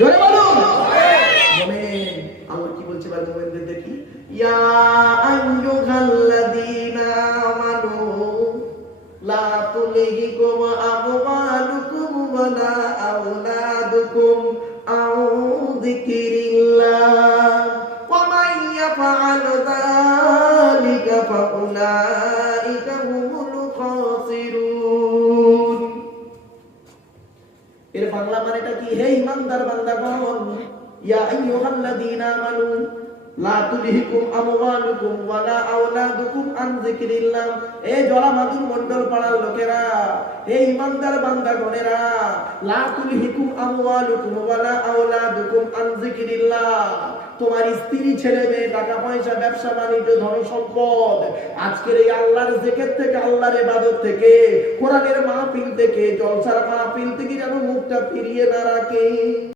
জোরে বলুন মুমিন। আল্লাহ কি বলছে এবার মুমিনদের দেখি, ইয়া আইয়ুহাল্লাযীনা আমানু লা তুলহিকুম আমওয়ালুকুম ওয়ালা আওলাদুকুম আন যিকরিল্লাহ ওয়া মান ইয়াফআল যালিকা ফাউলাইকা হুমুল খাসিরুন। এর বাংলা মানেটা কি? হে ঈমানদার বান্দাগণ, ইয়া আইয়ুহাল্লাযীনা আমানু লা তুলহিকুম আমওয়ালুকুম ওয়ালা আওলাদুকুম আন যিকরিল্লাহ। এ জলামাদুর মণ্ডল পাড়ার লোকেরা, হে ঈমানদার বান্দাগণেরা, লা তুলহিকুম আমওয়ালুকুম ওয়ালা আওলাদুকুম আন যিকরিল্লাহ। তোমার স্ত্রী, ছেলে মেয়ে, টাকা পয়সা, ব্যবসা বাণিজ্য, ধন সম্পদ আজকের এই আল্লাহর জিকির থেকে, আল্লাহর ইবাদত থেকে, কোরআনের মাহফিল থেকে, জলসার মাহফিল থেকে যেন মুখটা ফিরিয়ে না রাখে।